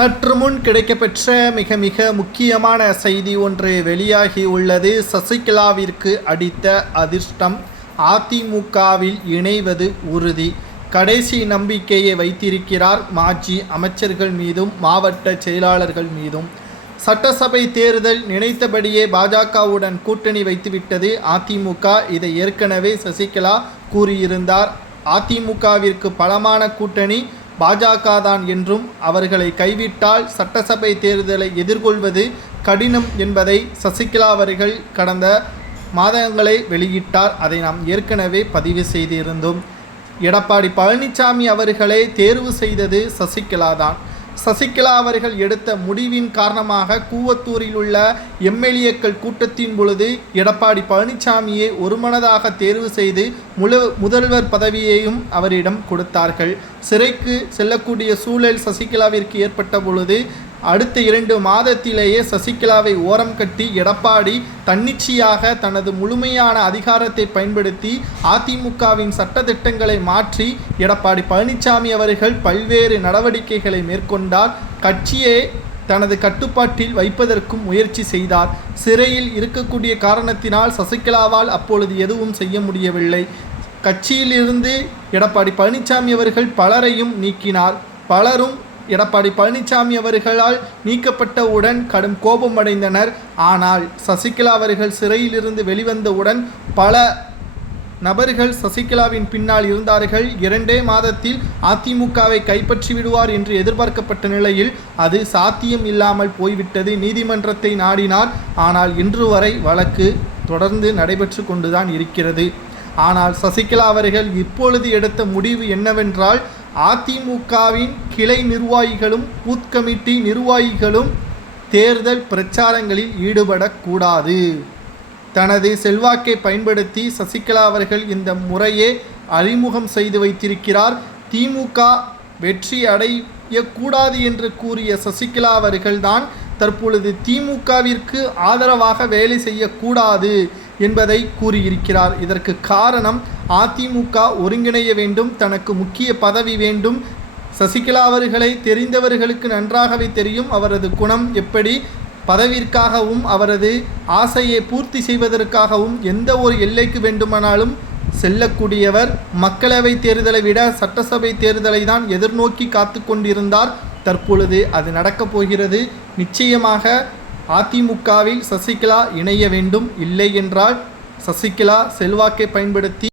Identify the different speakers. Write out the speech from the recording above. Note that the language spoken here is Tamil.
Speaker 1: சற்று முன் கிடைக்கப்பெற்ற மிக மிக முக்கியமான செய்தி ஒன்று வெளியாகி உள்ளது. சசிகலாவிற்கு அடித்த அதிர்ஷ்டம் அதிமுகவில் இணைவது உறுதி. கடைசி நம்பிக்கையை வைத்திருக்கிறார் மாஜி அமைச்சர்கள் மீதும் மாவட்ட செயலாளர்கள் மீதும். சட்டசபை தேர்தல் நினைத்தபடியே பாஜகவுடன் கூட்டணி வைத்துவிட்டது அதிமுக. இதை ஏற்கனவே சசிகலா கூறியிருந்தார். அதிமுகவிற்கு பலமான கூட்டணி பாஜக தான் என்றும் அவர்களை கைவிட்டால் சட்டசபை தேர்தலை எதிர்கொள்வது கடினம் என்பதை சசிகலா அவர்கள் கடந்த மாதங்களை வெளியிட்டார். அதை நாம் ஏற்கனவே பதிவு செய்திருந்தோம். எடப்பாடி பழனிசாமி அவர்களை தேர்வு செய்தது சசிகலா தான் சசிகலா அவர்கள் எடுத்த முடிவின் காரணமாக கூவத்தூரில் உள்ள எம்எல்ஏக்கள் கூட்டத்தின் பொழுது எடப்பாடி பழனிசாமியை ஒருமனதாக தேர்வு செய்து முழு முதல்வர் பதவியையும் அவரிடம் கொடுத்தார்கள். சிறைக்கு செல்லக்கூடிய சூழல் சசிகலாவிற்கு ஏற்பட்ட பொழுது அடுத்த இரண்டு மாதத்திலேயே சசிகலாவை ஓரம் கட்டி எடப்பாடி தன்னிச்சையாக தனது முழுமையான அதிகாரத்தை பயன்படுத்தி அதிமுகவின் சட்டத்திட்டங்களை மாற்றி எடப்பாடி பழனிசாமி அவர்கள் பல்வேறு நடவடிக்கைகளை மேற்கொண்டார். கட்சியே தனது கட்டுப்பாட்டில் வைப்பதற்கும் முயற்சி செய்தார். சிறையில் இருக்கக்கூடிய காரணத்தினால் சசிகலாவால் அப்பொழுது எதுவும் செய்ய முடியவில்லை. கட்சியிலிருந்து எடப்பாடி பழனிசாமி அவர்கள் பலரையும் நீக்கினார். பலரும் எடப்பாடி பழனிசாமி அவர்களால் நீக்கப்பட்டவுடன் கடும் கோபம் அடைந்தனர். ஆனால் சசிகலா அவர்கள் சிறையிலிருந்து வெளிவந்தவுடன் பல நபர்கள் சசிகலாவின் பின்னால் இருந்தார்கள். இரண்டே மாதத்தில் அதிமுகவை கைப்பற்றி விடுவார் என்று எதிர்பார்க்கப்பட்ட நிலையில் அது சாத்தியம் இல்லாமல் போய்விட்டது. நீதிமன்றத்தை நாடினார். ஆனால் இன்று வரை வழக்கு தொடர்ந்து நடைபெற்று கொண்டுதான் இருக்கிறது. ஆனால் சசிகலா அவர்கள் இப்பொழுது எடுத்த முடிவு என்னவென்றால் அதிமுகவின் கிளை நிர்வாகிகளும் பூத் கமிட்டி நிர்வாகிகளும் தேர்தல் பிரச்சாரங்களில் ஈடுபடக்கூடாது. தனது செல்வாக்கை பயன்படுத்தி சசிகலா அவர்கள் இந்த முறையே அறிமுகம் செய்து வைத்திருக்கிறார். திமுக வெற்றி அடையக்கூடாது என்று கூறிய சசிகலா அவர்கள்தான் தற்பொழுது திமுகவிற்கு ஆதரவாக வேலை செய்யக்கூடாது என்பதை கூறியிருக்கிறார். இதற்கு காரணம் அதிமுக ஒருங்கிணைய வேண்டும் தனக்கு முக்கிய பதவி வேண்டும். சசிகலா அவர்களை தெரிந்தவர்களுக்கு நன்றாகவே தெரியும் அவரது குணம் எப்படி. பதவிற்காகவும் அவரது ஆசையை பூர்த்தி செய்வதற்காகவும் எந்த ஒரு எல்லைக்கு வேண்டுமானாலும் செல்லக்கூடியவர். மக்களவை தேர்தலை விட சட்டசபை தேர்தலை தான் எதிர்நோக்கி காத்து கொண்டிருந்தார். தற்பொழுது அது நடக்கப் போகிறது. நிச்சயமாக அதிமுகவில் சசிகலா இணைய வேண்டும். இல்லை என்றால் சசிகலா செல்வாக்கை பயன்படுத்தி